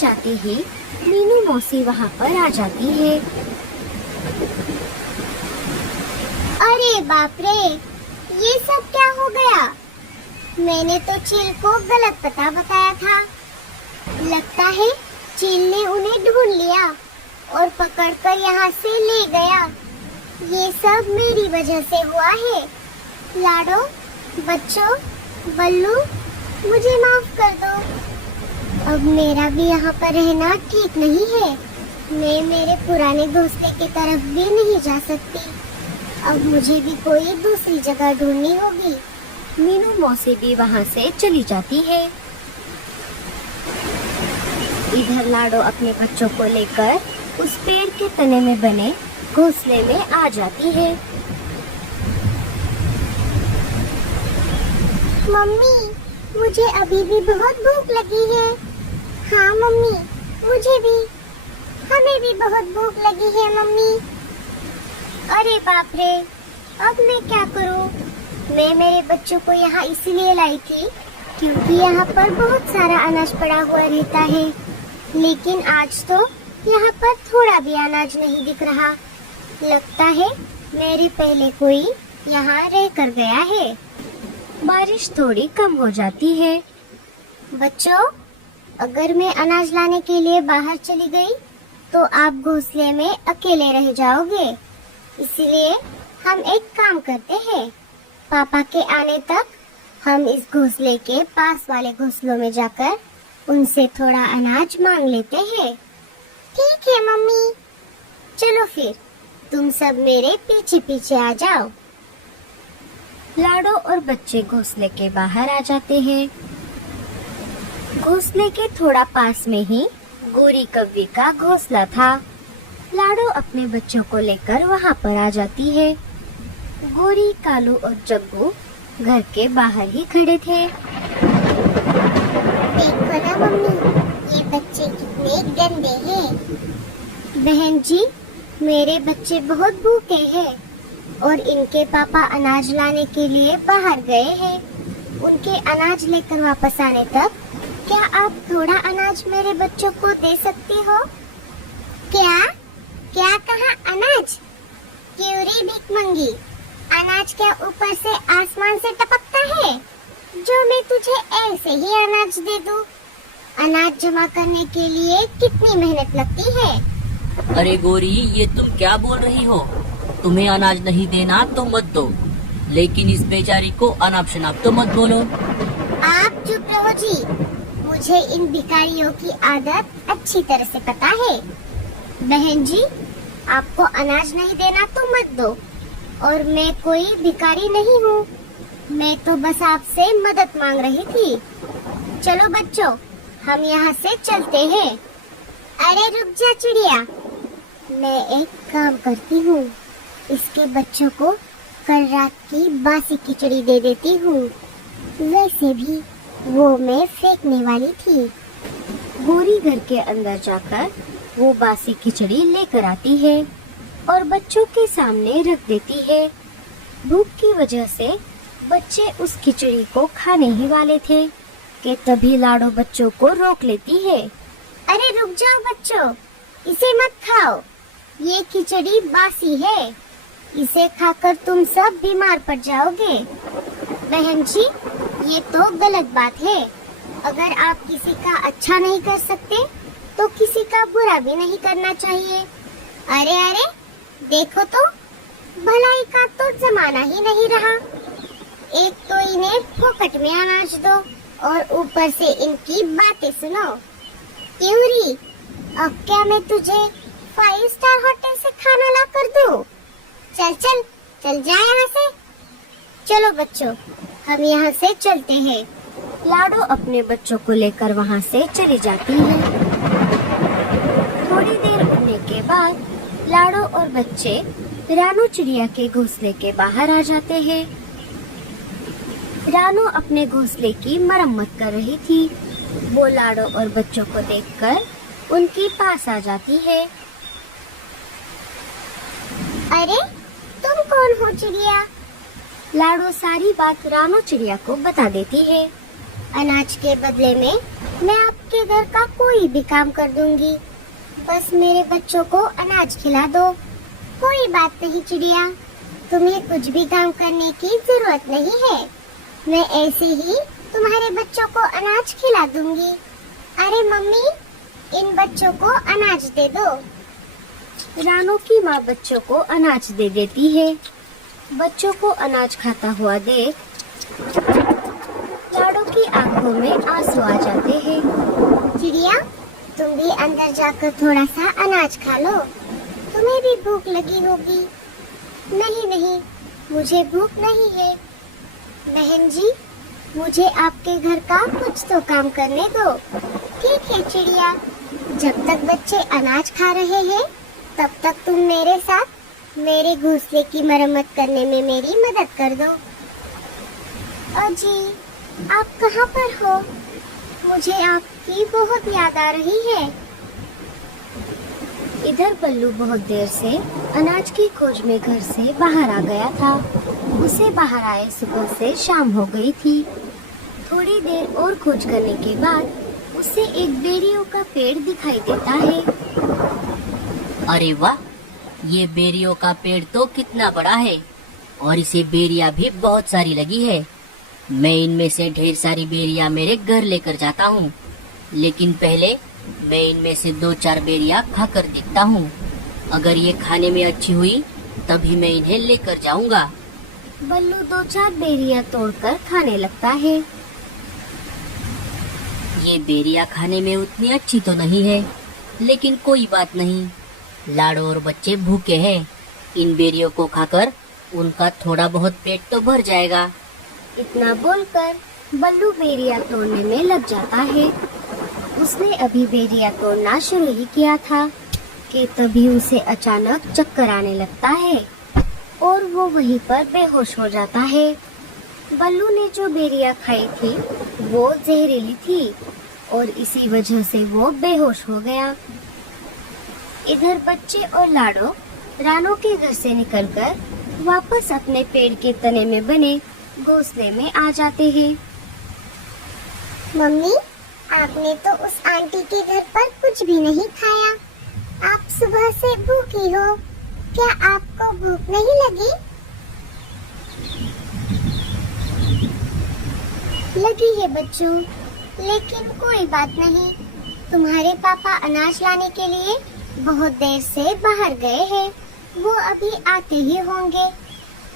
जाते ही मीनू मौसी वहाँ पर आ जाती है। अरे बाप रे, ये सब क्या हो गया? मैंने तो चील को गलत पता बताया था। लगता है चील ने उन्हें ढूंढ लिया और पकड़कर यहाँ से ले गया। ये सब मेरी वजह से हुआ है। लाडो, बच्चों, बल्लू, मुझे माफ कर दो। अब मेरा भी यहाँ पर रहना ठीक नहीं है। मैं मेरे पुराने घोंसले की तरफ भी नहीं जा सकती। अब मुझे भी कोई दूसरी जगह ढूंढनी होगी। मीनू मौसी भी वहाँ से चली जाती है। इधर लाडो अपने बच्चों को लेकर उस पेड़ के तने में बने घोंसले में आ जाती है। मम्मी, मुझे अभी भी बहुत भूख लगी है। हाँ मम्मी, मुझे भी। हमें भी बहुत भूख लगी है मम्मी। अरे बाप रे, अब मैं क्या करूँ? मैं मेरे बच्चों को यहाँ इसलिए लाई थी क्योंकि यहाँ पर बहुत सारा अनाज पड़ा हुआ रहता है, लेकिन आज तो यहाँ पर थोड़ा भी अनाज नहीं दिख रहा। लगता है मेरे पहले कोई यहाँ रह कर गया है। बारिश थोड़ी कम हो जाती है। बच्चों, अगर मैं अनाज लाने के लिए बाहर चली गई तो आप घोंसले में अकेले रह जाओगे। इसलिए हम एक काम करते हैं, पापा के आने तक हम इस घोंसले के पास वाले घोंसलों में जाकर उनसे थोड़ा अनाज मांग लेते हैं। ठीक है मम्मी। चलो फिर तुम सब मेरे पीछे पीछे आ जाओ। लाडो और बच्चे घोंसले के बाहर आ जाते हैं। घोंसले के थोड़ा पास में ही गोरी कव्वे का घोंसला था। लाडो अपने बच्चों को लेकर वहाँ पर आ जाती है। गोरी, कालू और जग्गू घर के बाहर ही खड़े थे। देखो ना मम्मी, ये बच्चे कितने गंदे हैं। बहन जी, मेरे बच्चे बहुत भूखे हैं और इनके पापा अनाज लाने के लिए बाहर गए हैं। उनके अनाज लेकर वापस आने तक क्या आप थोड़ा अनाज मेरे बच्चों को दे सकती हो? क्या क्या कहा? अनाज? क्यूरी भिखमंगी, अनाज क्या ऊपर से आसमान से टपकता है जो मैं तुझे ऐसे ही अनाज दे दूं? अनाज जमा करने के लिए कितनी मेहनत लगती है। अरे गोरी, ये तुम क्या बोल रही हो? तुम्हें अनाज नहीं देना तो मत दो, लेकिन इस बेचारी को अनाप शनाप तो मत बोलो। आप चुप रहो जी। मुझे इन भिखारियों की आदत अच्छी तरह से पता है। बहन जी, आपको अनाज नहीं देना तो मत दो, और मैं कोई भिखारी नहीं हूँ। मैं तो बस आपसे मदद मांग रही थी। चलो बच्चों, हम यहाँ से चलते हैं। अरे रुक जा चिड़िया, मैं एक काम करती हूँ, इसके बच्चों को कल रात की बासी खिचड़ी दे देती हूँ। वैसे भी वो मैं फेंकने वाली थी। गोरी घर के अंदर जाकर वो बासी खिचड़ी लेकर आती है और बच्चों के सामने रख देती है। भूख की वजह से बच्चे उस खिचड़ी को खाने ही वाले थे कि तभी लाडो बच्चों को रोक लेती है। अरे रुक जाओ बच्चों, इसे मत खाओ। ये खिचड़ी बासी है, इसे खाकर तुम सब बीमार पड़ जाओगे। बहन जी, ये तो गलत बात है। अगर आप किसी का अच्छा नहीं कर सकते तो किसी का बुरा भी नहीं करना चाहिए। अरे अरे, देखो तो, भलाई का तो जमाना ही नहीं रहा। एक तो इन्हें फोकट में अनाज दो और ऊपर से इनकी बातें सुनो। क्यूरी, अब क्या मैं तुझे 5 स्टार होटल से खाना ला कर दूं? चल चल चल जा यहाँ से। चलो बच्चों, हम यहाँ से चलते हैं। लाडो अपने बच्चों को लेकर वहाँ से चली जाती है। थोड़ी देर उड़ने के बाद लाडो और बच्चे रानू चिड़िया के घोंसले के बाहर आ जाते हैं। रानू अपने घोंसले की मरम्मत कर रही थी। वो लाडो और बच्चों को देखकर उनके पास आ जाती है। अरे तुम कौन हो चिड़िया? लाडो सारी बात रानू चिड़िया को बता देती है। अनाज के बदले में मैं आपके घर का कोई भी काम कर दूंगी। बस मेरे बच्चों को अनाज खिला दो। कोई बात नहीं चिड़िया, तुम्हें कुछ भी काम करने की जरूरत नहीं है। मैं ऐसे ही तुम्हारे बच्चों को अनाज खिला दूंगी। अरे मम्मी, इन बच्चों को अनाज दे दो। रानू की माँ बच्चों को अनाज दे देती है। बच्चों को अनाज खाता हुआ देख लाडो की आंखों में आंसू आ जाते हैं। चिड़िया, तुम भी अंदर जाकर थोड़ा सा अनाज खा लो। तुम्हें भी भूख लगी होगी। नहीं नहीं, मुझे भूख नहीं है। बहन जी, मुझे आपके घर का कुछ तो काम करने दो। ठीक है चिड़िया, जब तक बच्चे अनाज खा रहे हैं तब तक तुम मेरे साथ मेरे घोंसले की मरम्मत करने में मेरी मदद कर दो। अजी, आप कहाँ पर हो? मुझे आपकी बहुत याद आ रही है। इधर बल्लू बहुत देर से अनाज की खोज में घर से बाहर आ गया था। उसे बाहर आए सुबह से शाम हो गई थी। थोड़ी देर और खोज करने के बाद उसे एक बेरियों का पेड़ दिखाई देता है। अरे वाह, ये बेरियों का पेड़ तो कितना बड़ा है और इसे बेरियां भी बहुत सारी लगी है। मैं इनमें से ढेर सारी बेरियां मेरे घर लेकर जाता हूँ, लेकिन पहले मैं इनमें से 2-4 बेरियां खाकर देखता हूँ। अगर ये खाने में अच्छी हुई तभी मैं इन्हें लेकर जाऊंगा। बल्लू 2-4 बेरियां तोड़कर खाने लगता है। ये बेरियां खाने में उतनी अच्छी तो नहीं है, लेकिन कोई बात नहीं। लाडो और बच्चे भूखे हैं। इन बेरियों को खाकर उनका थोड़ा बहुत पेट तो भर जाएगा। इतना बोलकर बल्लू बेरियां तोड़ने में लग जाता है। उसने अभी बेरियां तोड़ना शुरू ही किया था कि तभी उसे अचानक चक्कर आने लगता है और वो वहीं पर बेहोश हो जाता है। बल्लू ने जो बेरियां खाई थी वो जहरीली थी और इसी वजह से वो बेहोश हो गया। इधर बच्चे और लाडो रानू के घर से निकलकर वापस अपने पेड़ के तने में बने घोंसले में आ जाते हैं। मम्मी, आपने तो उस आंटी के घर पर कुछ भी नहीं खाया। आप सुबह से भूखी हो। क्या आपको भूख नहीं लगी? लगी है बच्चों, लेकिन कोई बात नहीं। तुम्हारे पापा अनाज लाने के लिए बहुत देर से बाहर गए हैं। वो अभी आते ही होंगे।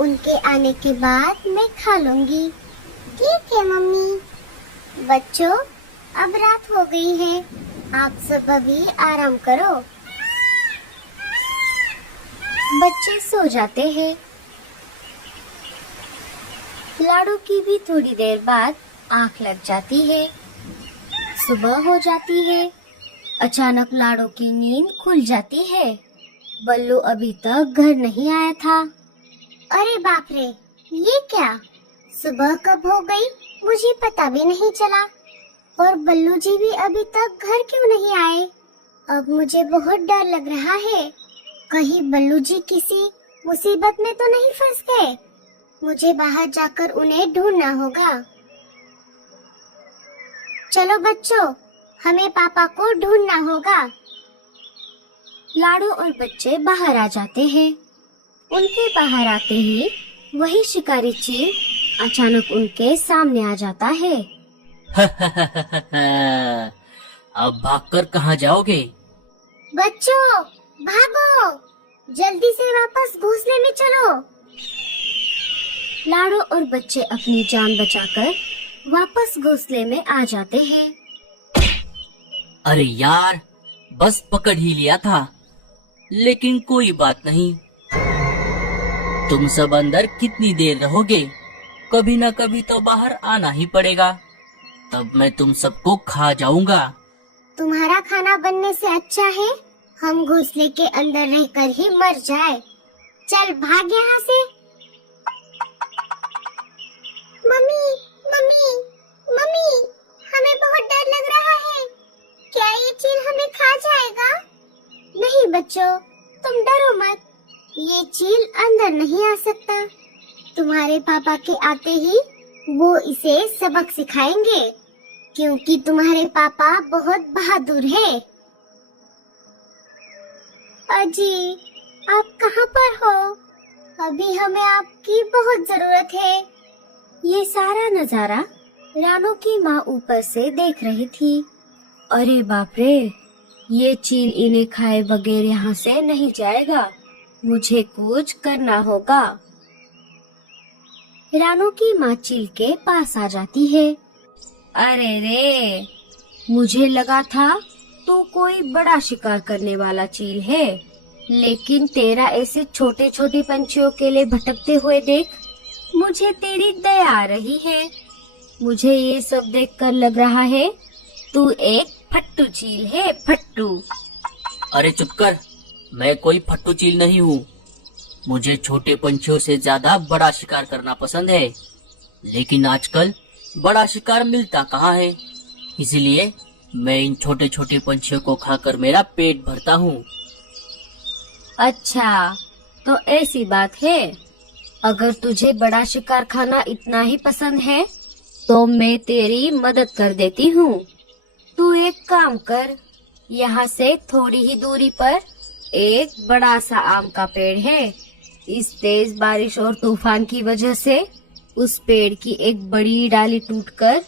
उनके आने के बाद मैं खा लूंगी। ठीक है मम्मी। बच्चों, अब रात हो गई है। आप सब अभी आराम करो। बच्चे सो जाते हैं। लाडो की भी थोड़ी देर बाद आंख लग जाती है। सुबह हो जाती है। अचानक लाडो की नींद खुल जाती है। बल्लू अभी तक घर नहीं आया था। अरे बाप रे, ये क्या? सुबह कब हो गई मुझे पता भी नहीं चला। और बल्लू जी भी अभी तक घर क्यों नहीं आए? अब मुझे बहुत डर लग रहा है। कहीं बल्लू जी किसी मुसीबत में तो नहीं फंस गए। मुझे बाहर जाकर उन्हें ढूंढना होगा। चलो बच्चों, हमें पापा को ढूंढना होगा। लाडो और बच्चे बाहर आ जाते हैं। उनके बाहर आते ही वही शिकारी चील अचानक उनके सामने आ जाता है। अब भागकर कहाँ जाओगे? बच्चों, भागो! जल्दी से वापस घोंसले में चलो। लाडो और बच्चे अपनी जान बचाकर वापस घोंसले में आ जाते हैं। अरे यार, बस पकड़ ही लिया था, लेकिन कोई बात नहीं। तुम सब अंदर कितनी देर रहोगे? कभी न कभी तो बाहर आना ही पड़ेगा। तब मैं तुम सबको खा जाऊंगा। तुम्हारा खाना बनने से अच्छा है हम घोंसले के अंदर रहकर ही मर जाए। चल भाग यहाँ से। मम्मी, मम्मी, मम्मी, हमें बहुत डर लग रहा है। क्या ये चील हमें खा जाएगा? नहीं बच्चों, तुम डरो मत। ये चील अंदर नहीं आ सकता। तुम्हारे पापा के आते ही वो इसे सबक सिखाएंगे। क्योंकि तुम्हारे पापा बहुत बहादुर है। अजी, आप कहाँ पर हो? अभी हमें आपकी बहुत जरूरत है। ये सारा नजारा रानू की माँ ऊपर से देख रही थी। अरे बाप रे, ये चील इन्हें खाए बगैर यहाँ से नहीं जाएगा। मुझे कुछ करना होगा। रानू की माँ चील के पास आ जाती है। अरे रे, मुझे लगा था तू कोई बड़ा शिकार करने वाला चील है, लेकिन तेरा ऐसे छोटे छोटे पंछियों के लिए भटकते हुए देख मुझे तेरी दया आ रही है। मुझे ये सब देखकर लग रहा है तू एक फट्टू चील है, फट्टू। अरे चुप कर, मैं कोई फट्टू चील नहीं हूँ। मुझे छोटे पंछियों से ज्यादा बड़ा शिकार करना पसंद है, लेकिन आजकल बड़ा शिकार मिलता कहाँ है, इसलिए मैं इन छोटे छोटे पंछियों को खाकर मेरा पेट भरता हूँ। अच्छा, तो ऐसी बात है। अगर तुझे बड़ा शिकार खाना इतना ही पसंद है तो मैं तेरी मदद कर देती हूँ। तू एक काम कर, यहाँ से थोड़ी ही दूरी पर एक बड़ा सा आम का पेड़ है। इस तेज बारिश और तूफान की वजह से उस पेड़ की एक बड़ी डाली टूटकर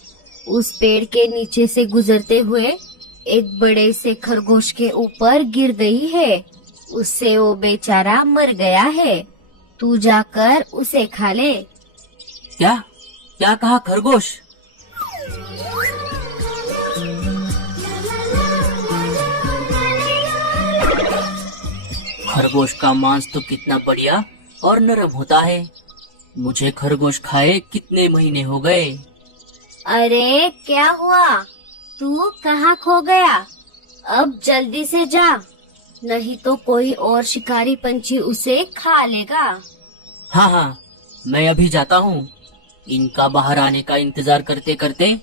उस पेड़ के नीचे से गुजरते हुए एक बड़े से खरगोश के ऊपर गिर गई है। उससे वो बेचारा मर गया है। तू जाकर उसे खा ले। क्या क्या कहा खरगोश? खरगोश का मांस तो कितना बढ़िया और नरम होता है। मुझे खरगोश खाए कितने महीने हो गए। अरे क्या हुआ? तू कहाँ खो गया? अब जल्दी से जा, नहीं तो कोई और शिकारी पंछी उसे खा लेगा। हाँ हाँ, मैं अभी जाता हूँ। इनका बाहर आने का इंतजार करते करते